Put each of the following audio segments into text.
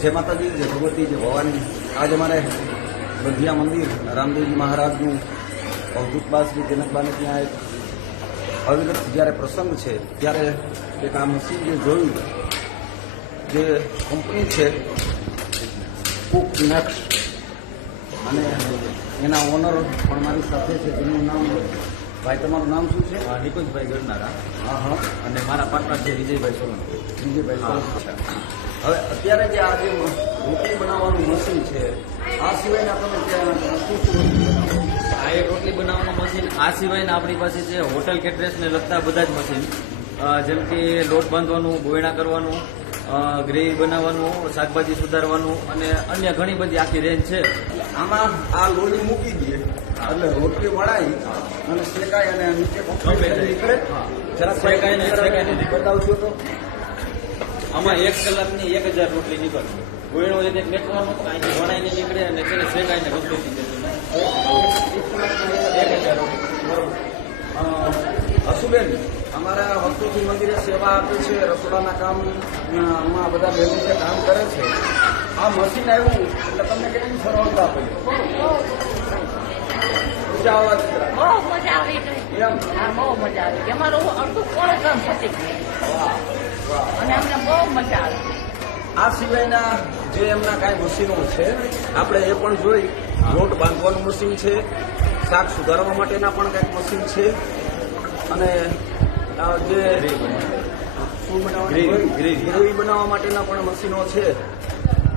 जय माता दी, जय भगवती, जय भवानी। आज हमारे बधिया मंदिर रामदेवजी महाराजનું અવધૂતબા શ્રી જનકબાને ત્યાં એક અવિરત જ્યારે પ્રસંગ છે ત્યારે એક આ મશીન જે જોયું, જે કંપની છે કુક નેક્સ્ટ, અને એના ઓનર પણ મારી સાથે છે, જેનું નામ ભાઈ, તમારું નામ શું છે? નિકુંજભાઈ ગરનારા. હા. અને મારા પાર્ટનર છે વિજયભાઈ સોલંકી. વિજયભાઈ સોલંકી. હવે અત્યારે જે આ જે રોટલી બનાવવાનું મશીન છે, આ સિવાયના તમે ત્યાં શું શું બનાવો? આ એક રોટલી બનાવવાનું મશીન. આ સિવાયના આપણી પાસે છે હોટલ કેટરેસને લગતા બધા જ મશીન, જેમ કે લોટ બાંધવાનું, ગોયણા કરવાનું, ગ્રેવી બનાવવાનું, શાકભાજી સુધારવાનું અને અન્ય ઘણી બધી આખી રેન્જ છે. આમાં આ લોહી મૂકી દઈએ એટલે રોટલી વળાઈ અને શેકાય અને નીચે નીકળે. જરા શેકાઈને બતાવજો તો. આમાં 1 કલાકની 1000 રોટલી નીકળે. ગોયણો એને મેકવાનો, અહીંથી વણાઈને નીકળે અને તેને શેકાઈને કમ્પ્લીટ થઈ જશે. 1000 રોટલી. હસુબેન, અમારા વર્ષોથી મંદિરે સેવા આપે છે, રસોડાના કામમાં બધા બહેનો જે કામ કરે છે, આ મશીન આવ્યું એટલે તમને કેટલી સરળતા પડી? મજા આવવા દીકરા? બહુ મજા આવી ગઈ. એમ? હા, બહુ મજા આવી ગઈ. અમારું અડધું પોણું કામ પતી ગયું અને અમને બહુ મજા આવી. આ સિવાયના જે એમના કાંઈ મશીનો છે આપણે એ પણ જોઈ. લોટ બાંધવાનું મશીન છે, શાક સુધારવા માટેના પણ કંઈક મશીન છે, અને જે ગ્રેવી બનાવવા માટેના પણ મશીનો છે.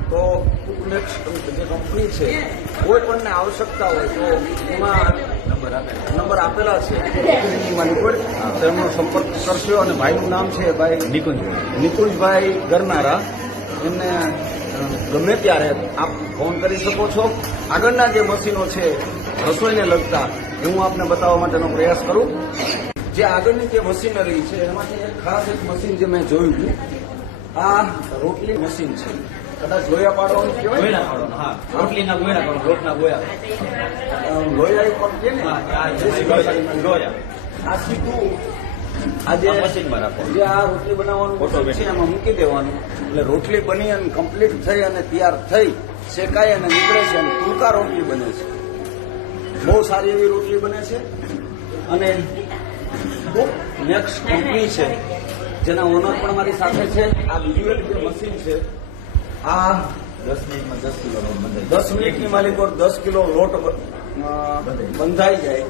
તો કુકનેક્સ્ટ જે કંપની છે, કોઈ પણને આવશ્યકતા હોય તો એમાં નંબર આપેલા છે તો એમનો સંપર્ક કરશો. અને ભાઈનું નામ છે ભાઈ નિકુંજભાઈ ગરનારા. એમને ગમે ત્યારે આપ ફોન કરી શકો છો. આગળના જે મશીનો છે રસોઈને લગતા એ હું આપને બતાવવા માટેનો પ્રયાસ કરું. જે આગળની જે મશીનરી છે એમાંથી એક ખાસ એક મશીન જે મેં જોયું હતું, આ રોટલી મશીન છે. કદાચ લોયા પાડવાનું કહેવાય. ગોયણા પાડવાનું. હા, રોટલીના ગોયણા કરવાનું, લોટના ગોયા. લોયા પણ કે ને, લોયા. આ સીધું આજે મશીનમાં રાખો. જે આ રોટલી બનાવવાનું મશીન છે એમાં મૂકી દેવાનું એટલે રોટલી બની અને કમ્પ્લીટ થઈ અને તૈયાર થઈ શેકાય અને નીકળે છે અને ટૂંકા રોટલી બને છે. બહુ સારી એવી રોટલી બને છે. અને નેક્સ્ટ કંપની છે જેના ઓનર પણ મારી સાથે છે. આ બીજું એક જે મશીન છે, આ 10 મિનિટમાં 10 કિલો લોટ બંધાય. 10 મિનિટની માલિક 10 કિલો લોટ બંધાઈ જાય.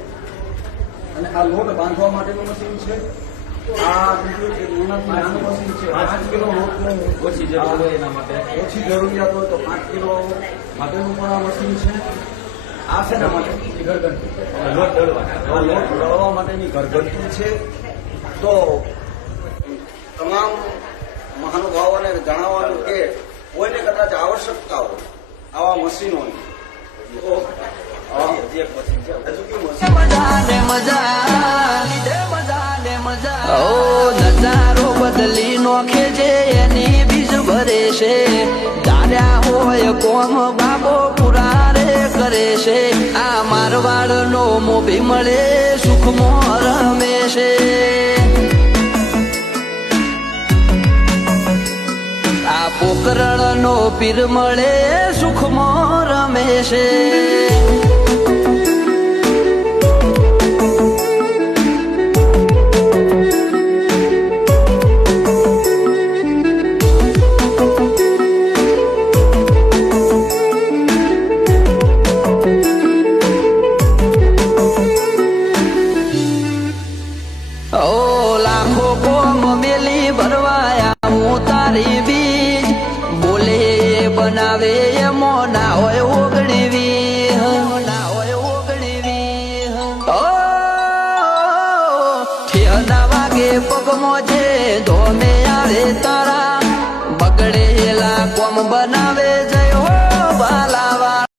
અને આ લોટ બાંધવા માટેનું મશીન છે. આ બીજું એક નાનું મશીન છે. 5 કિલો લોટનું ઓછી જરૂર હોય એના માટે. ઓછી જરૂરિયાત હોય તો 5 કિલો માટેનું પણ આ મશીન છે. આ શેના માટે? ઘરઘંટી. લોટ દળવા. આ લોટ દળવા માટેની ઘરઘંટી છે. તો તમામ મહાનુભાવોને જણાવવાનું કે કોઈને કદાચ આવશ્યકતા હોય આવા મશીનોની તો જે મશીન છે હજુ કેવું નજારો બદલી નોખે છે એની બીજ ભરે છે. ધાર્યા હોય કોમ બાબો પુરારે કરે છે. આ મારવાડ નો મોભી મળે સુખમો રમે છે. આ પોકરણ નો પીર મળે સુખમો રમે છે. લાખો કોમ મેલી ભરવાયા હું તારી બીજ. બોલે બનાવે એમો ના હોય ઓગણીવી. ઠેના વાગે પગમો છે ધોમે આવે તારા.